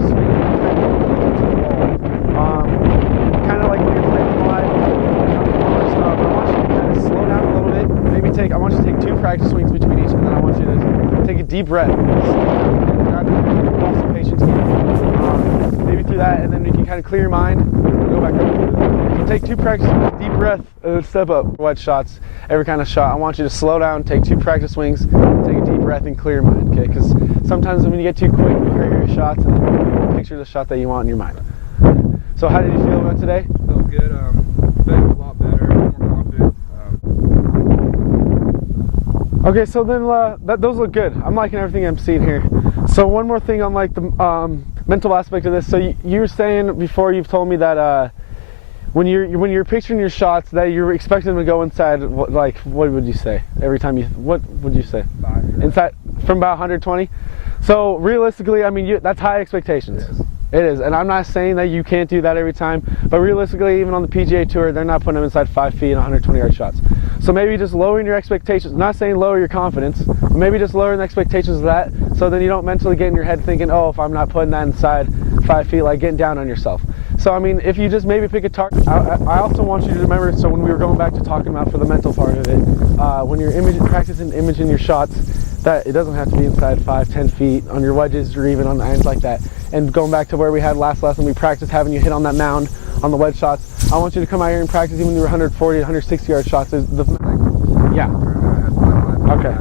swing, kind of like when you're playing live, stuff. I want you to kind of slow down a little bit. Maybe I want you to take 2 practice swings between each, and then I want you to take a deep breath. Some patience here. Maybe through that, and then you can kind of clear your mind. Go back up. So take 2 practice, deep breath, and then step up. Wedge shots, every kind of shot. I want you to slow down, take 2 practice swings, take a deep breath, and clear your mind. Okay? Because sometimes when you get too quick, you hurry your shots, and then you picture the shot that you want in your mind. So how did you feel about today? Felt good. Felt a lot better, more confident. Okay, so then those look good. I'm liking everything I'm seeing here. So one more thing on like the mental aspect of this. So you were saying before, you've told me that when you're picturing your shots, that you're expecting them to go inside. What would you say every time what would you say? Inside from about 120. So realistically, I mean, that's high expectations. Yes. It is, and I'm not saying that you can't do that every time, but realistically, even on the PGA Tour, they're not putting them inside 5 feet and 120-yard shots. So maybe just lowering your expectations, not saying lower your confidence, but maybe just lowering the expectations of that, so then you don't mentally get in your head thinking, oh, if I'm not putting that inside 5 feet, like getting down on yourself. So I mean, if you just maybe pick a target, I also want you to remember, so when we were going back to talking about for the mental part of it, when you're practicing imaging your shots, that it doesn't have to be inside 5-10 feet on your wedges or even on the irons like that. And going back to where we had last lesson, we practiced having you hit on that mound on the wedge shots. I want you to come out here and practice even your 140, 160-yard shots. Yeah. Okay.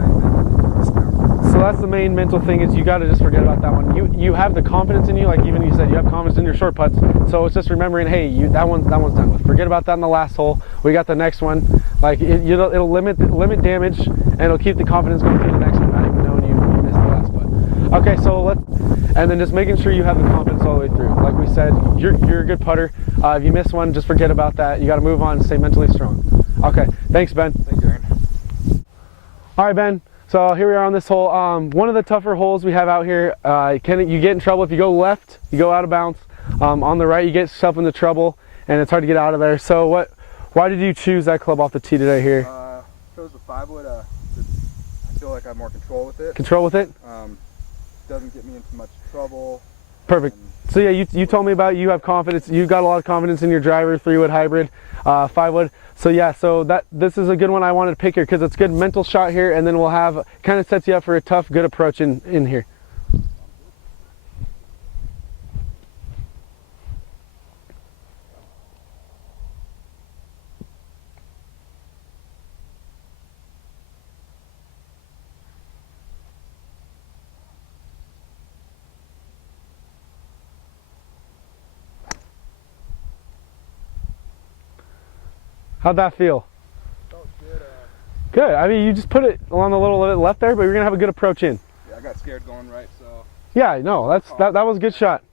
So that's the main mental thing, is you got to just forget about that one. You have the confidence in you, like even you said, you have confidence in your short putts. So it's just remembering, hey, that one's done with. Forget about that in the last hole. We got the next one. Like it'll limit damage, and it'll keep the confidence going through the next one, not even knowing you missed the last putt. Okay, so and then just making sure you have the confidence all the way through. Like we said, you're a good putter. If you miss one, just forget about that. You got to move on and stay mentally strong. Okay, thanks, Ben. Thank you, Aaron. All right, Ben. So here we are on this hole. One of the tougher holes we have out here. You get in trouble if you go left, you go out of bounds. On the right, you get yourself into trouble, and it's hard to get out of there. So why did you choose that club off the tee today here? Chose the 5-wood. I feel like I have more control with it. Control with it? Doesn't get me into much trouble. Perfect. So yeah, you told me about you have confidence. You got a lot of confidence in your driver, 3-wood hybrid, 5-wood. So yeah, so this is a good one I wanted to pick here because it's a good mental shot here, and then we'll have kind of sets you up for a tough, good approach in here. How'd that feel? Felt good. Good. I mean, you just put it along the little left there, but you're gonna have a good approach in. Yeah, I got scared going right, so. Yeah, no, that was a good shot.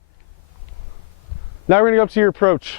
Now we're gonna go up to your approach.